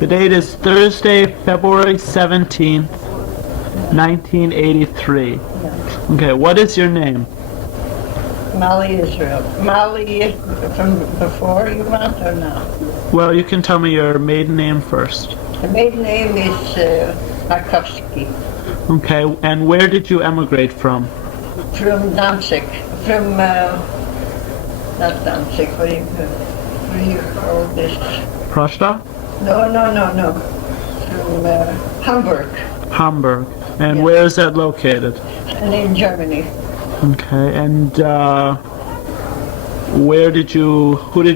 The date is Thursday, February 17th, 1983. Yeah. Okay, what is your name? Molly Israel. Molly from before you want or not? Well, you can tell me your maiden name first. The maiden name is Markowski. Okay, and where did you emigrate from? From Danzig. From, not Danzig, what do you call this? Prussia? No. From Hamburg. Hamburg. And Yeah. where is that located? And in Germany. Okay, and who did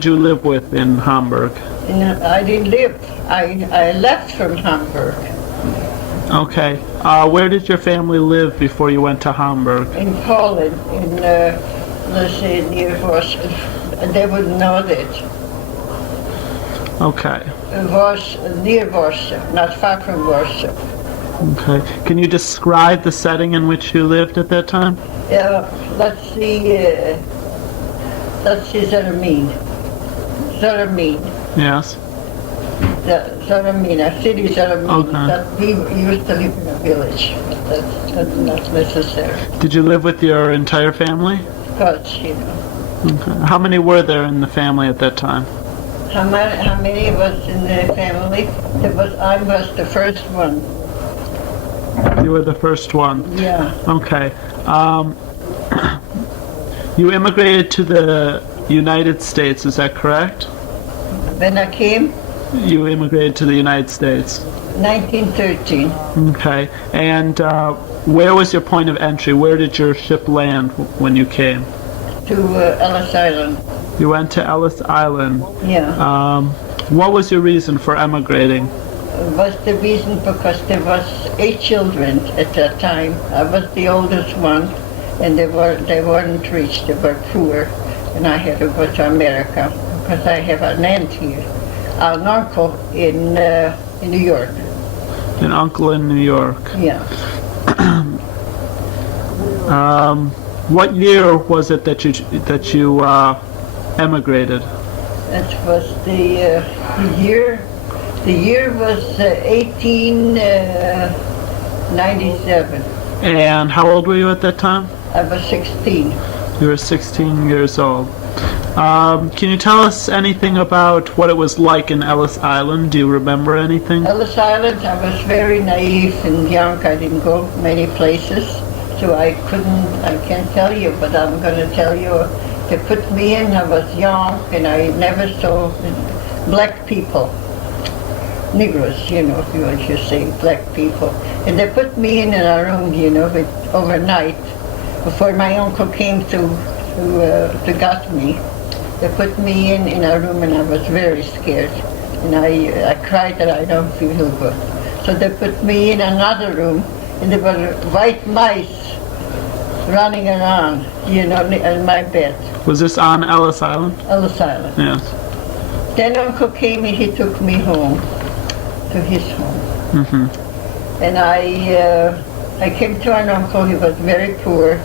you live with in Hamburg? And I didn't live. I left from Hamburg. Okay, where did your family live before you went to Hamburg? In Poland, in, let's say, near Warsaw. They wouldn't know that. Okay, It was near Warsaw, not far from Warsaw. okay. Can you describe the setting in which you lived at that time? Let's see Zaramin. Yes. Zaramin, a city Zaramin. Okay. That we used to live in a village. That's not necessary. Did you live with your entire family? Because, you know, Okay. How many were there in the family at that time? how many was in the family? I was the first one. You were the first one. Yeah. Okay. You immigrated to the United States, is that correct? When I came, You immigrated to the United States. 1913. Okay. And where was your point of entry? Where did your ship land when you came? To Ellis Island. You went to Ellis Island. Yeah. What was your reason for emigrating? Was the reason because there was 8 children at that time. I was the oldest one, and they weren't rich. They were poor, and I had to go to America because I have an aunt here, an uncle in New York. An uncle in New York. Yeah. What year was it that you emigrated? That was the year. The year was 1897. And how old were you at that time? I was 16. You were 16 years old. Can you tell us anything about what it was like in Ellis Island? Do you remember anything? Ellis Island, I was very naive and young. I didn't go many places, so I can't tell you, but I'm going to tell you. They put me in, I was young, and I never saw black people. Negroes, you know, if you want to say black people. And they put me in a room, you know, overnight, before my uncle came to get me. They put me in a room, and I was very scared. And I cried that I don't feel good. So they put me in another room, and there were white mice running around, you know, in my bed. Was this on Ellis Island? Ellis Island. Yes. Then Uncle came and he took me home, to his home. Mm-hmm. And I came to an uncle, he was very poor.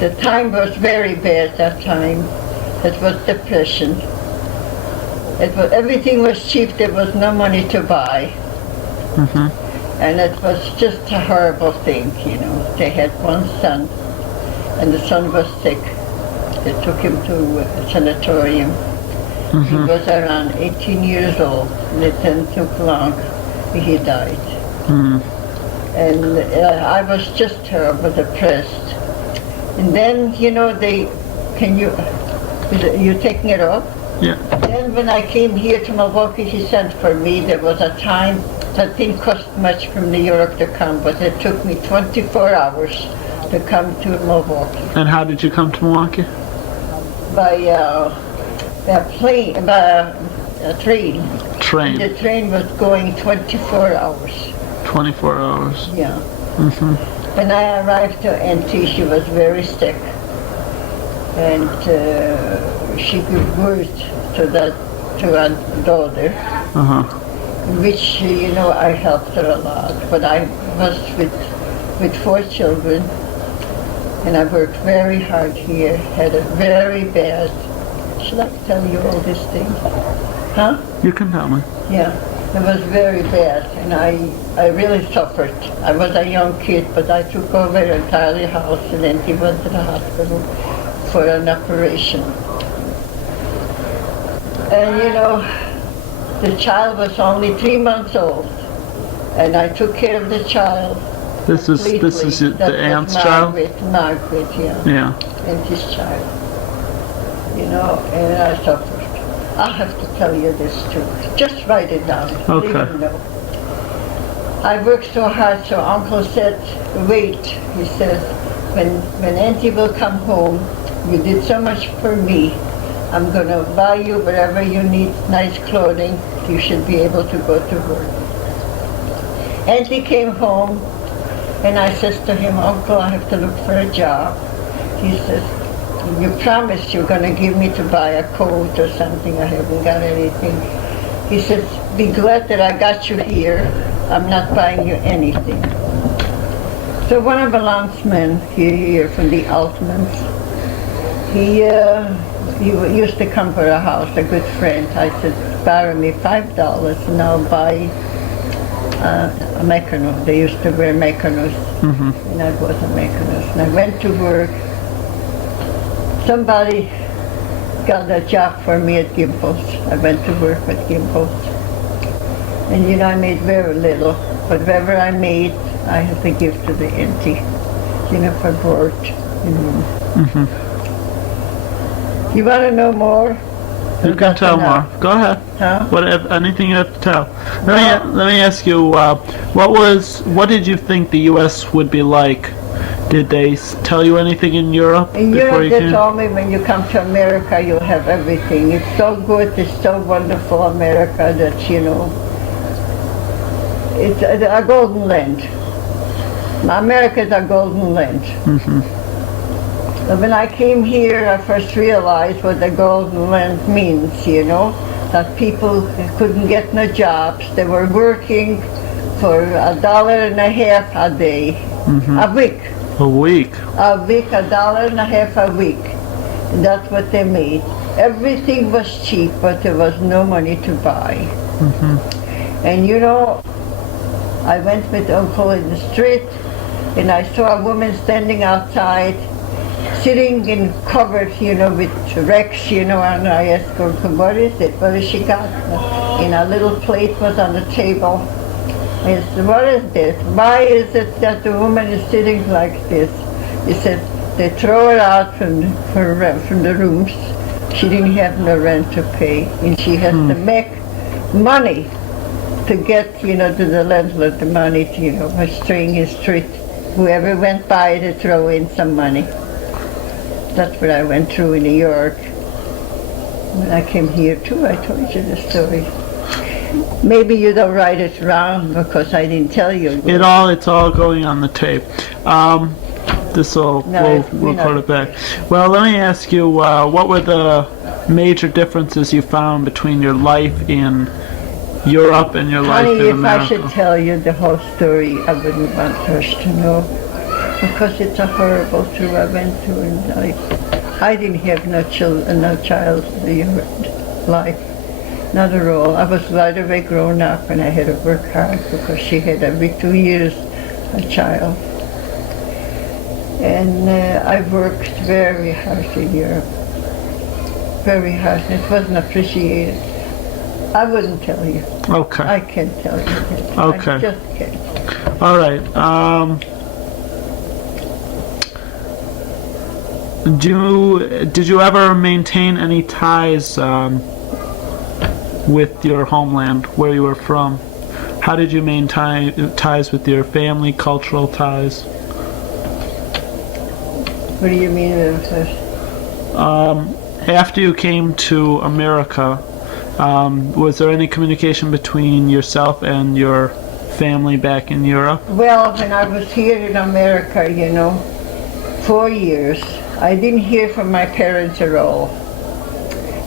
The time was very bad that time. It was depression. Everything was cheap, there was no money to buy. Mm-hmm. And it was just a horrible thing, you know. They had one son, and the son was sick. They took him to a sanatorium. He was around 18 years old, and it didn't took long. He died. And I was just terrible, depressed. And then, you know, you taking it off? Yeah. Then when I came here to Milwaukee, he sent for me. There was a time that didn't cost much from New York to come, but it took me 24 hours to come to Milwaukee. And how did you come to Milwaukee? By a train. Train. The train was going 24 hours. 24 hours. Yeah. Mm-hmm. When I arrived to Auntie, she was very sick. And she gave birth to a daughter, which, you know, I helped her a lot. But I was with 4 children, and I worked very hard here, had a very bad. Should I tell you all these things? Huh? You can tell me. Yeah. It was very bad, and I really suffered. I was a young kid, but I took over an entire house, and then he went to the hospital for an operation. And you know, the child was only 3 months old, and I took care of the child. This is That the was aunt's child. Margaret, yeah. Yeah. And his child. You know, and I suffered. I'll have to tell you this too. Just write it down. Okay. Leave it know. I worked so hard, so Uncle said, wait. He says, when Auntie will come home, you did so much for me. I'm going to buy you whatever you need, nice clothing. You should be able to go to work. Auntie came home, and I says to him, Uncle, I have to look for a job. He says, you promised you're going to give me to buy a coat or something. I haven't got anything. He says, be glad that I got you here. I'm not buying you anything. So one of the landsmen here from the Altmans, he used to come for a house, a good friend. I said, borrow me $5 and I'll buy a Meccano. They used to wear Meccanos, and I bought a Meccanos. And I went to work. Somebody got a job for me at Gimbel's. I went to work at Gimbel's. And you know, I made very little, but whatever I made, I had to give to the auntie, you know, for board. You want to know more? You can tell more. Go ahead. Huh? Anything you have to tell. Let me ask you, what did you think the U.S. would be like? Did they tell you anything in Europe In before Europe, you they came? told me when you come to America, you'll have everything. It's so good, it's so wonderful, America, that, you know, it's a golden land. America is a golden land. And when I came here, I first realized what the golden land means, you know, that people couldn't get no jobs. They were working for $1.50 a day, a week. A week. A week, $1.50 a week. And that's what they made. Everything was cheap, but there was no money to buy. And you know, I went with Uncle in the street, and I saw a woman standing outside, sitting in covered, you know, with wrecks, you know, and I asked her, what is it? What has she got? And a little plate was on the table. I said, what is this? Why is it that the woman is sitting like this? He said, they throw her out from the rooms. She didn't have no rent to pay, and she has to make money to get, you know, to the landlord the money to, you know, by string his street. Whoever went by to throw in some money. That's what I went through in New York. When I came here too, I told you the story. Maybe you don't write it wrong because I didn't tell you. It's all going on the tape. We'll record it back. Well, let me ask you, what were the major differences you found between your life in Europe and your life in America? Honey, if I should tell you the whole story, I wouldn't want others to know, because it's a horrible truth I went through in life. I didn't have no child life. Not at all. I was right away grown up, and I had to work hard because she had every 2 years a child. And I worked very hard in Europe. Very hard. It wasn't appreciated. I wouldn't tell you. Okay. I can't tell you that. Okay. I just can't. All right. Did you ever maintain any ties with your homeland, where you were from? How did you maintain ties with your family, cultural ties? What do you mean with this? After you came to America, was there any communication between yourself and your family back in Europe? Well, when I was here in America, you know, 4 years, I didn't hear from my parents at all.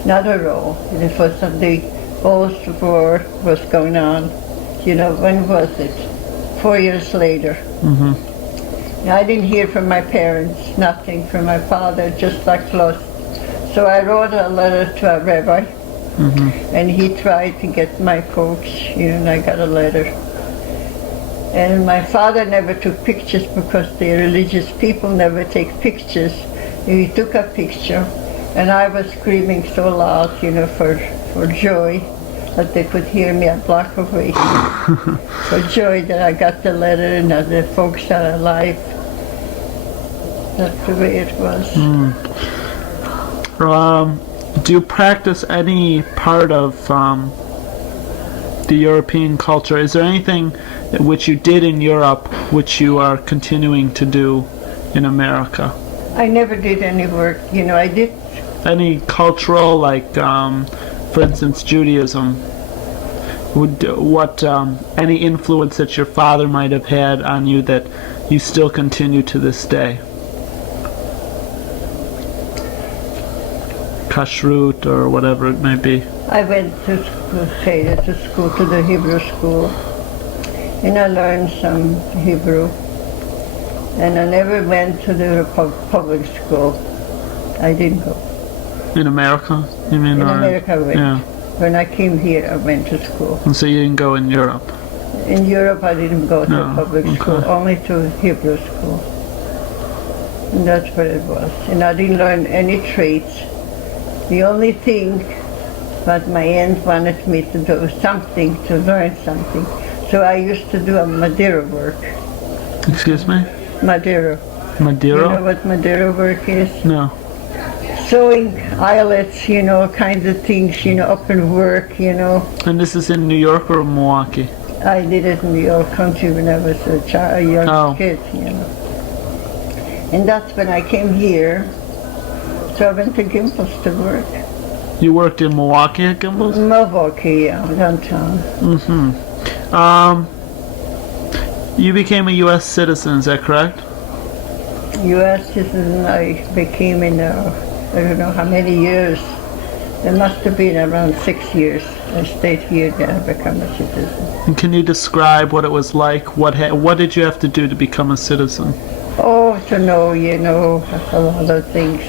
Not at all. It was the Gulf War was going on. You know, when was it? 4 years later. I didn't hear from my parents, nothing from my father, just like lost. So I wrote a letter to a rabbi And he tried to get my folks, and I got a letter. And my father never took pictures because the religious people never take pictures. He took a picture, and I was screaming so loud, for joy that they could hear me a block away. For joy that I got the letter and that the folks are alive. That's the way it was. Do you practice any part of the European culture? Is there anything which you did in Europe which you are continuing to do in America? I never did any work. I did. Any cultural, like, for instance, Judaism? Any influence that your father might have had on you that you still continue to this day? Kashrut or whatever it may be. I went to school, to the Hebrew school, and I learned some Hebrew. And I never went to the public school. I didn't go. In America, you mean? In America, I went. Yeah. When I came here, I went to school. And so you didn't go in Europe? In Europe, I didn't go to No, public school, only to Hebrew school. And that's what it was. And I didn't learn any trades. The only thing that my aunt wanted me to do something, to learn something. So I used to do a Madeira work. Excuse me? Madeira. Madeira? You know what Madeira work is? No. Sewing eyelets, kinds of things, up in work, And this is in New York or Milwaukee? I did it in New York Country when I was a young kid, And that's when I came here. So I went to Gimbel's to work. You worked in Milwaukee at Gimbel's? Milwaukee, downtown. You became a U.S. citizen, is that correct? U.S. citizen I became in, I don't know how many years. It must have been around 6 years. I stayed here and I became a citizen. And can you describe what it was like? What did you have to do to become a citizen? Oh, to know, a lot of things.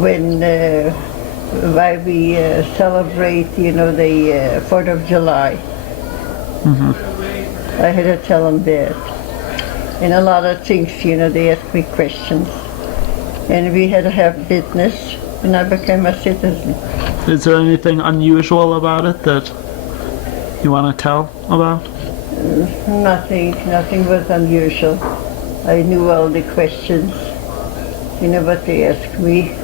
When why we celebrate, the 4th of July. I had to tell them that. And a lot of things, they asked me questions. And we had to have business, and I became a citizen. Is there anything unusual about it that you want to tell about? Nothing was unusual. I knew all the questions, what they asked me,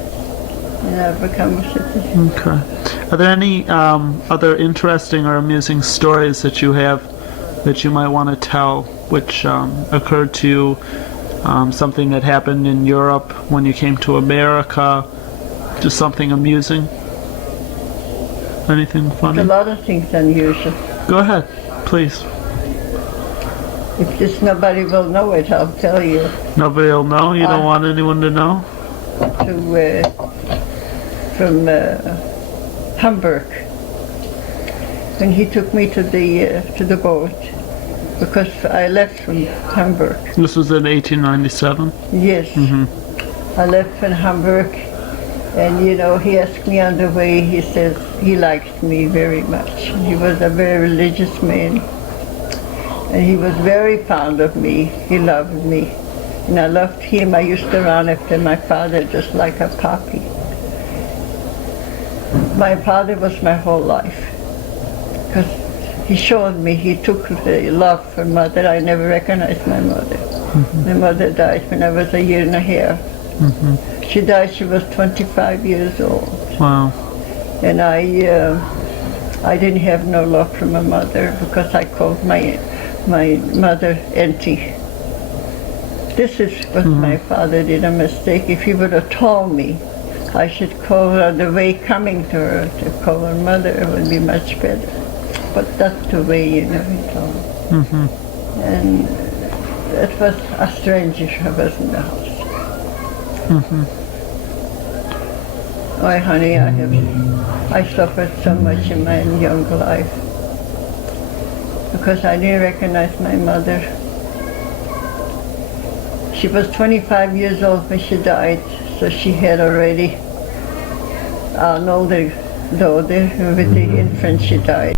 and I became a citizen. Okay. Are there any other interesting or amusing stories that you have that you might want to tell, which occurred to you, something that happened in Europe when you came to America, just something amusing? Anything funny? A lot of things unusual. Go ahead, please. If just nobody will know it, I'll tell you. Nobody will know? You don't want anyone to know? From Hamburg, when he took me to the boat, because I left from Hamburg. This was in 1897? Yes. I left from Hamburg, and he asked me on the way, he says he liked me very much. He was a very religious man, and he was very fond of me. He loved me, and I loved him. I used to run after my father just like a puppy. My father was my whole life, because he showed me, he took the love for mother. I never recognized my mother. My mother died when I was a year and a half. She died, she was 25 years old. Wow. And I didn't have no love for my mother because I called my mother Auntie. This is what my father did, a mistake. If he would have told me I should call her the way coming to her, to call her mother, it would be much better. But that's the way, he told me. And it was a stranger who was in the house. Oh, honey, I suffered so much in my young life because I didn't recognize my mother. She was 25 years old when she died, so she had already an older daughter with the infant. She died.